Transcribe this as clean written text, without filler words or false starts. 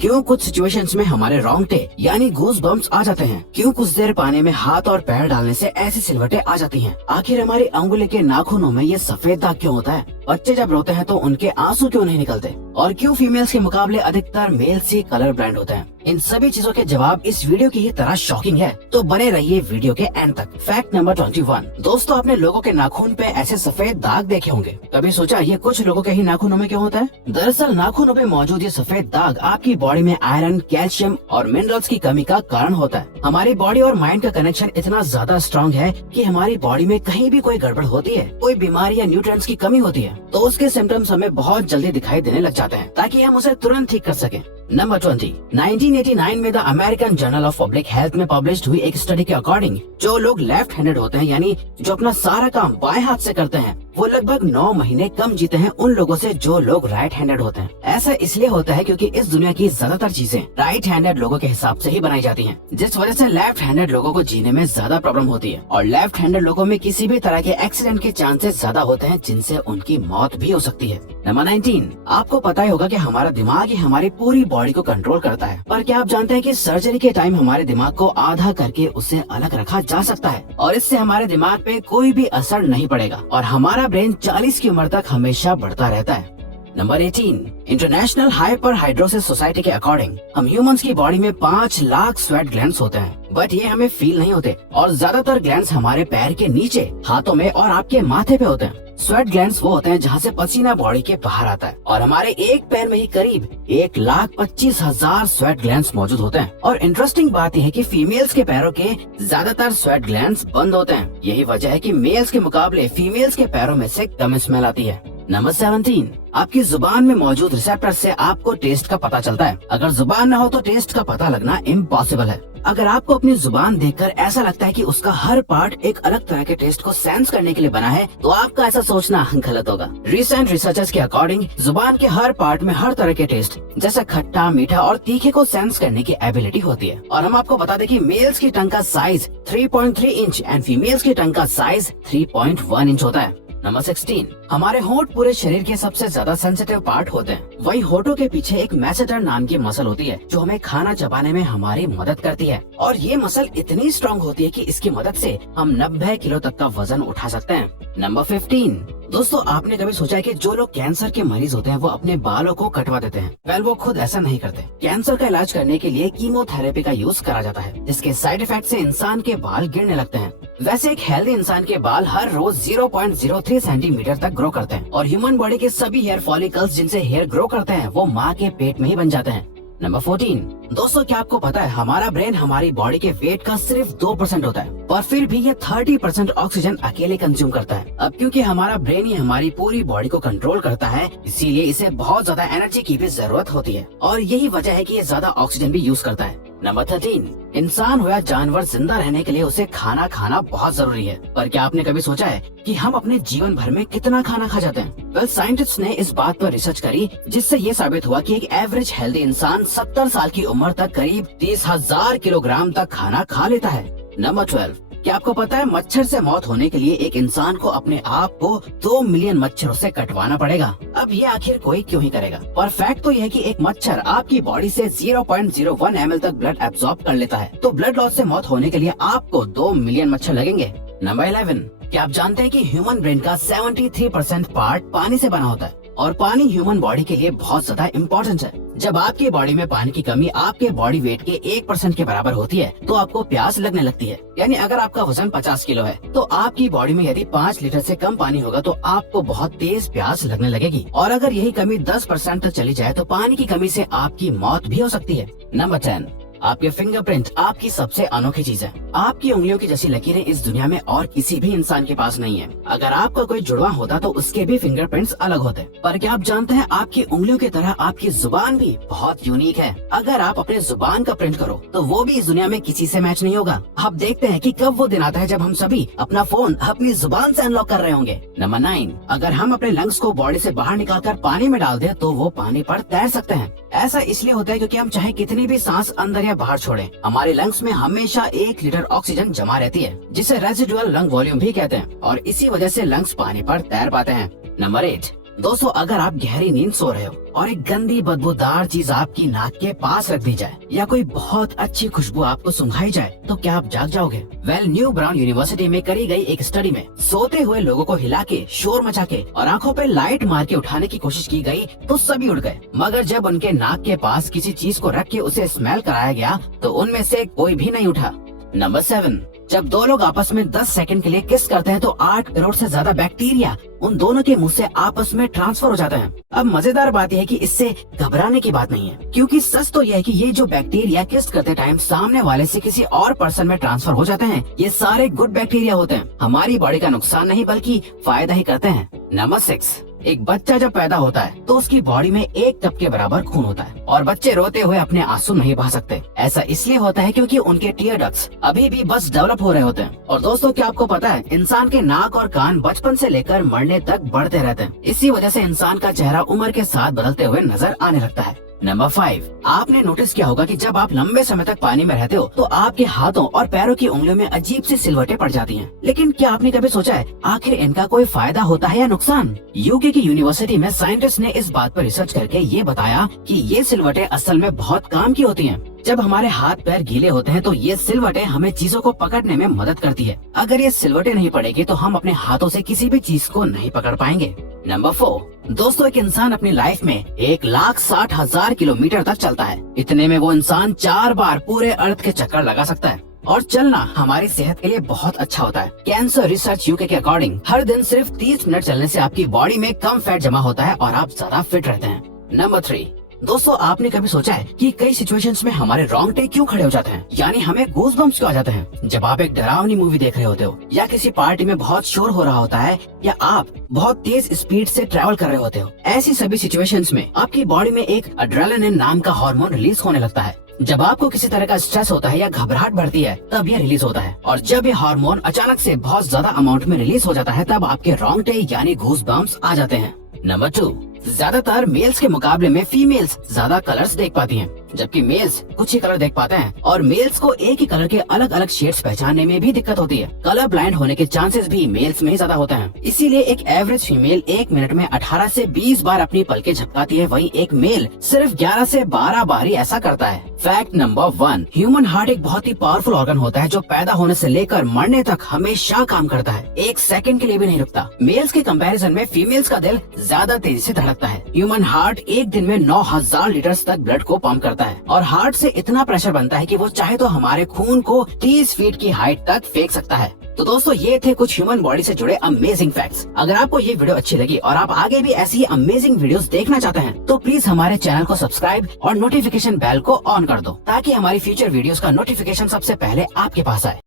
क्यों कुछ सिचुएशंस में हमारे रोंगटे यानी गूज बम्प्स आ जाते हैं, क्यों कुछ देर पानी में हाथ और पैर डालने से ऐसी सिलवटें आ जाती हैं, आखिर हमारी अंगुली के नाखूनों में ये सफेद दाग क्यों होता है, बच्चे जब रोते हैं तो उनके आंसू क्यों नहीं निकलते, और क्यों फीमेल्स के मुकाबले अधिकतर मेल्स ही कलर ब्लाइंड होते हैं। इन सभी चीजों के जवाब इस वीडियो की ही तरह शॉकिंग है, तो बने रहिए वीडियो के एंड तक। Fact number 21। दोस्तों, आपने लोगों के नाखून पे ऐसे सफेद दाग देखे होंगे, कभी सोचा ये कुछ लोगों के ही नाखूनों में क्यों होता है? दरअसल नाखूनों पे मौजूद ये सफेद दाग आपकी बॉडी में आयरन, कैल्शियम और मिनरल्स की कमी का कारण होता है। हमारी बॉडी और माइंड का कनेक्शन इतना ज्यादा स्ट्रॉन्ग है कि हमारी बॉडी में कहीं भी कोई गड़बड़ होती है, कोई बीमारी या न्यूट्रिएंट्स की कमी होती है, तो उसके सिम्टम्स हमें बहुत जल्दी दिखाई देने लग जाते हैं, ताकि हम उसे तुरंत ठीक कर सकें। नंबर 20। 1989 में the American journal of public health में पब्लिश्ड हुई एक स्टडी के अकॉर्डिंग जो लोग लेफ्ट हैंडेड होते हैं, यानी जो अपना सारा काम बाएं हाथ से करते हैं, वो लगभग 9 महीने कम जीते हैं उन लोगों से जो लोग राइट हैंडेड होते हैं। ऐसा इसलिए होता है क्योंकि इस दुनिया की ज्यादातर चीजें राइट हैंडेड लोगों के हिसाब से ही बनाई जाती हैं, जिस वजह से लेफ्ट हैंडेड लोगों को जीने में ज्यादा प्रॉब्लम होती है, और लेफ्ट हैंडेड लोगों में किसी भी तरह के एक्सीडेंट के चांसेस ज्यादा होते हैं, जिनसे उनकी मौत भी हो सकती है। नंबर 19। आपको पता ही होगा कि हमारा दिमाग ही हमारी पूरी बॉडी को कंट्रोल करता है, पर क्या आप जानते हैं कि सर्जरी के टाइम हमारे दिमाग को आधा करके उसे अलग रखा जा सकता है, और इससे हमारे दिमाग पे कोई भी असर नहीं पड़ेगा, और हमारा ब्रेन 40 की उम्र तक हमेशा बढ़ता रहता है। Number 18। International hyper hidrosis society के अकॉर्डिंग हम ह्यूमंस की बॉडी में 5 लाख स्वेट ग्लैंड्स होते हैं, बट ये हमें फील नहीं होते, और ज्यादातर ग्लैंड्स हमारे पैर के नीचे, हाथों में और आपके माथे पे होते हैं। स्वेट ग्लैंड्स वो होते हैं जहाँ से पसीना बॉडी के बाहर आता है, और हमारे एक पैर में ही करीब 1,25,000 स्वेट ग्लैंड्स मौजूद होते हैं। और इंटरेस्टिंग बात यह है कि फीमेल्स के पैरों के ज्यादातर स्वेट ग्लैंड्स बंद होते हैं। यही वजह है कि मेल्स के मुकाबले फीमेल्स के पैरों में से कम स्मेल आती है। नंबर 17। आपकी जुबान में मौजूद रिसेप्टर से आपको टेस्ट का पता चलता है। अगर जुबान न हो तो टेस्ट का पता लगना इम्पॉसिबल है। अगर आपको अपनी जुबान देखकर ऐसा लगता है कि उसका हर पार्ट एक अलग तरह के टेस्ट को सेंस करने के लिए बना है, तो आपका ऐसा सोचना गलत होगा। रिसेंट रिसर्चर्स के अकॉर्डिंग जुबान के हर पार्ट में हर तरह के टेस्ट जैसे खट्टा, मीठा और तीखे को सेंस करने की एबिलिटी होती है। और हम आपको बता दें कि मेल्स की टंग का साइज 3.3 इंच एंड फीमेल्स की टंग का साइज 3.1 इंच होता है। नंबर 16। हमारे होंठ पूरे शरीर के सबसे ज्यादा सेंसिटिव पार्ट होते हैं। वहीं होठों के पीछे एक मैसेटर नाम की मसल होती है जो हमें खाना चबाने में हमारी मदद करती है, और ये मसल इतनी स्ट्रॉन्ग होती है कि इसकी मदद से हम 90 किलो तक का वजन उठा सकते हैं। नंबर 15। दोस्तों, आपने कभी सोचा है कि जो लोग कैंसर के मरीज होते हैं वो अपने बालों को कटवा देते हैं? वेल, वो खुद ऐसा नहीं करते। कैंसर का इलाज करने के लिए कीमोथेरेपी का यूज करा जाता है, जिसके साइड इफेक्ट से इंसान के बाल गिरने लगते हैं। वैसे एक हेल्दी इंसान के बाल हर रोज 0.03 सेंटीमीटर तक ग्रो करते हैं, और ह्यूमन बॉडी के सभी हेयर फॉलिकल्स जिनसे हेयर ग्रो करते हैं वो माँ के पेट में ही बन जाते हैं। नंबर 14। दोस्तों, क्या आपको पता है हमारा ब्रेन हमारी बॉडी के वेट का सिर्फ 2% होता है, पर फिर भी ये 30% ऑक्सीजन अकेले कंज्यूम करता है। अब क्योंकि हमारा ब्रेन ही हमारी पूरी बॉडी को कंट्रोल करता है, इसीलिए इसे बहुत ज्यादा एनर्जी की भी जरूरत होती है, और यही वजह है कि ये ज्यादा ऑक्सीजन भी यूज करता है। नंबर 13। इंसान हो या जानवर, जिंदा रहने के लिए उसे खाना खाना बहुत जरूरी है, पर क्या आपने कभी सोचा है कि हम अपने जीवन भर में कितना खाना खा जाते हैं? वेल, साइंटिस्ट ने इस बात पर रिसर्च करी, जिससे ये साबित हुआ कि एक एवरेज हेल्दी इंसान 70 साल की उम्र तक करीब 30,000 किलोग्राम तक खाना खा लेता है। नंबर 12। क्या आपको पता है मच्छर से मौत होने के लिए एक इंसान को अपने आप को 2 मिलियन मच्छरों से कटवाना पड़ेगा? अब ये आखिर कोई क्यों ही करेगा? पर फैक्ट तो यह है कि एक मच्छर आपकी बॉडी से 0.01 ml तक ब्लड एब्सॉर्ब कर लेता है, तो ब्लड लॉस से मौत होने के लिए आपको 2 मिलियन मच्छर लगेंगे। नंबर 11। क्या आप जानते हैं कि ह्यूमन ब्रेन का 73% पार्ट पानी से बना होता है, और पानी ह्यूमन बॉडी के लिए बहुत ज्यादा इम्पोर्टेंट है। जब आपकी बॉडी में पानी की कमी आपके बॉडी वेट के 1% के बराबर होती है, तो आपको प्यास लगने लगती है। यानी अगर आपका वजन 50 किलो है, तो आपकी बॉडी में यदि 5 लीटर से कम पानी होगा तो आपको बहुत तेज प्यास लगने लगेगी, और अगर यही कमी 10% तक चली जाए तो पानी की कमी से आपकी मौत भी हो सकती है। नंबर 10। आपके फिंगरप्रिंट आपकी सबसे अनोखी चीज है। आपकी उंगलियों की जैसी लकीरें इस दुनिया में और किसी भी इंसान के पास नहीं है। अगर आपका कोई जुड़वा होता तो उसके भी फिंगरप्रिंट्स अलग होते। पर क्या आप जानते हैं आपकी उंगलियों की तरह आपकी जुबान भी बहुत यूनिक है। अगर आप अपने जुबान का प्रिंट करो तो वो भी इस दुनिया में किसी से मैच नहीं होगा। अब देखते हैं कि कब वो दिन आता है जब हम सभी अपना फोन अपनी जुबान से अनलॉक कर रहे होंगे। नंबर 9। अगर हम अपने लंग्स को बॉडी से बाहर निकालकर पानी में डाल दें तो वो पानी पर तैर सकते हैं। ऐसा इसलिए होता है क्योंकि हम चाहे कितनी भी सांस अंदर या बाहर छोड़ें, हमारे लंग्स में हमेशा 1 लीटर ऑक्सीजन जमा रहती है, जिसे रेजिडुअल लंग वॉल्यूम भी कहते हैं, और इसी वजह से लंग्स पानी पर तैर पाते हैं। नंबर 8। दोस्तों अगर आप गहरी नींद सो रहे हो और एक गंदी बदबूदार चीज आपकी नाक के पास रख दी जाए या कोई बहुत अच्छी खुशबू आपको सुंघाई जाए तो क्या आप जाग जाओगे? न्यू ब्राउन यूनिवर्सिटी में करी गई एक स्टडी में सोते हुए लोगों को हिला के, शोर मचा के और आंखों पे लाइट मार के उठाने की कोशिश की गई तो सभी उठ गए, मगर जब उनके नाक के पास किसी चीज को रख के उसे स्मेल कराया गया तो उनमें से कोई भी नहीं उठा। नंबर 7, जब दो लोग आपस में 10 सेकंड के लिए किस करते हैं तो 8 करोड़ से ज्यादा बैक्टीरिया उन दोनों के मुंह से आपस में ट्रांसफर हो जाते हैं। अब मजेदार बात यह है कि इससे घबराने की बात नहीं है, क्योंकि सच तो यह है कि ये जो बैक्टीरिया किस करते टाइम सामने वाले से किसी और पर्सन में ट्रांसफर हो जाते हैं, ये सारे गुड बैक्टीरिया होते हैं, हमारी बॉडी का नुकसान नहीं बल्कि फायदा ही करते हैं। नंबर 6, एक बच्चा जब पैदा होता है तो उसकी बॉडी में 1 कप के बराबर खून होता है और बच्चे रोते हुए अपने आंसू नहीं बहा सकते। ऐसा इसलिए होता है क्योंकि उनके टीयर डक्ट्स अभी भी बस डेवलप हो रहे होते हैं। और दोस्तों क्या आपको पता है, इंसान के नाक और कान बचपन से लेकर मरने तक बढ़ते रहते हैं। इसी वजह से इंसान का चेहरा उम्र के साथ बदलते हुए नजर आने लगता है। नंबर 5, आपने नोटिस किया होगा कि जब आप लंबे समय तक पानी में रहते हो तो आपके हाथों और पैरों की उंगलियों में अजीब सी सिलवटें पड़ जाती हैं। लेकिन क्या आपने कभी सोचा है आखिर इनका कोई फायदा होता है या नुकसान? यूके की यूनिवर्सिटी में साइंटिस्ट ने इस बात पर रिसर्च करके ये बताया कि ये सिलवटें असल में बहुत काम की होती हैं। जब हमारे हाथ पैर गीले होते हैं तो ये सिलवटें हमें चीजों को पकड़ने में मदद करती है। अगर ये सिलवटें नहीं पड़ेगी तो हम अपने हाथों से किसी भी चीज को नहीं पकड़ पाएंगे। नंबर 4, दोस्तों एक इंसान अपनी लाइफ में 1,60,000 किलोमीटर तक चलता है। इतने में वो इंसान 4 बार पूरे अर्थ के चक्कर लगा सकता है। और चलना हमारी सेहत के लिए बहुत अच्छा होता है। कैंसर रिसर्च यूके के अकॉर्डिंग हर दिन सिर्फ 30 मिनट चलने से आपकी बॉडी में कम फैट जमा होता है और आप ज्यादा फिट रहते हैं। नंबर 3, दोस्तों आपने कभी सोचा है कि कई सिचुएशंस में हमारे रोंगटे क्यों खड़े हो जाते हैं, यानी हमें गूज बम्प्स क्यों आ जाते हैं? जब आप एक डरावनी मूवी देख रहे होते हो या किसी पार्टी में बहुत शोर हो रहा होता है या आप बहुत तेज स्पीड से ट्रैवल कर रहे होते हो, ऐसी सभी सिचुएशंस में आपकी बॉडी में एक एड्रेनालिन नाम का हार्मोन रिलीज होने लगता है। जब आपको किसी तरह का स्ट्रेस होता है या घबराहट बढ़ती है तब यह रिलीज होता है, और जब ये हार्मोन अचानक से बहुत ज्यादा अमाउंट में रिलीज हो जाता है तब आपके रोंगटे यानी गूज बम्प्स आ जाते हैं। नंबर 2, ज्यादातर मेल्स के मुकाबले में फीमेल्स ज्यादा कलर्स देख पाती हैं, जबकि मेल्स कुछ ही कलर देख पाते हैं और मेल्स को एक ही कलर के अलग अलग शेड्स पहचानने में भी दिक्कत होती है। कलर ब्लाइंड होने के चांसेस भी मेल्स में ही ज्यादा होते हैं। इसीलिए एक एवरेज फीमेल 1 मिनट में 18 से 20 बार अपनी पलकें झपकाती है, वहीं एक मेल सिर्फ 11 से 12 बार ही ऐसा करता है। फैक्ट नंबर 1, ह्यूमन हार्ट एक बहुत ही पावरफुल ऑर्गन होता है जो पैदा होने से लेकर मरने तक हमेशा काम करता है, 1 सेकंड के लिए भी नहीं रुकता। मेल्स के कंपैरिजन में फीमेल्स का दिल ज्यादा तेजी से धड़कता है। ह्यूमन हार्ट एक दिन में 9,000 लीटर तक ब्लड को पंप करता है और हार्ट से इतना प्रेशर बनता है कि वो चाहे तो हमारे खून को 30 फीट की हाइट तक फेंक सकता है। तो दोस्तों ये थे कुछ ह्यूमन बॉडी से जुड़े अमेजिंग फैक्ट्स। अगर आपको ये वीडियो अच्छी लगी और आप आगे भी ऐसी अमेजिंग वीडियोस देखना चाहते हैं तो प्लीज हमारे चैनल को सब्सक्राइब और नोटिफिकेशन बेल को ऑन कर दो ताकि हमारी फ्यूचर वीडियोस का नोटिफिकेशन सबसे पहले आपके पास आए।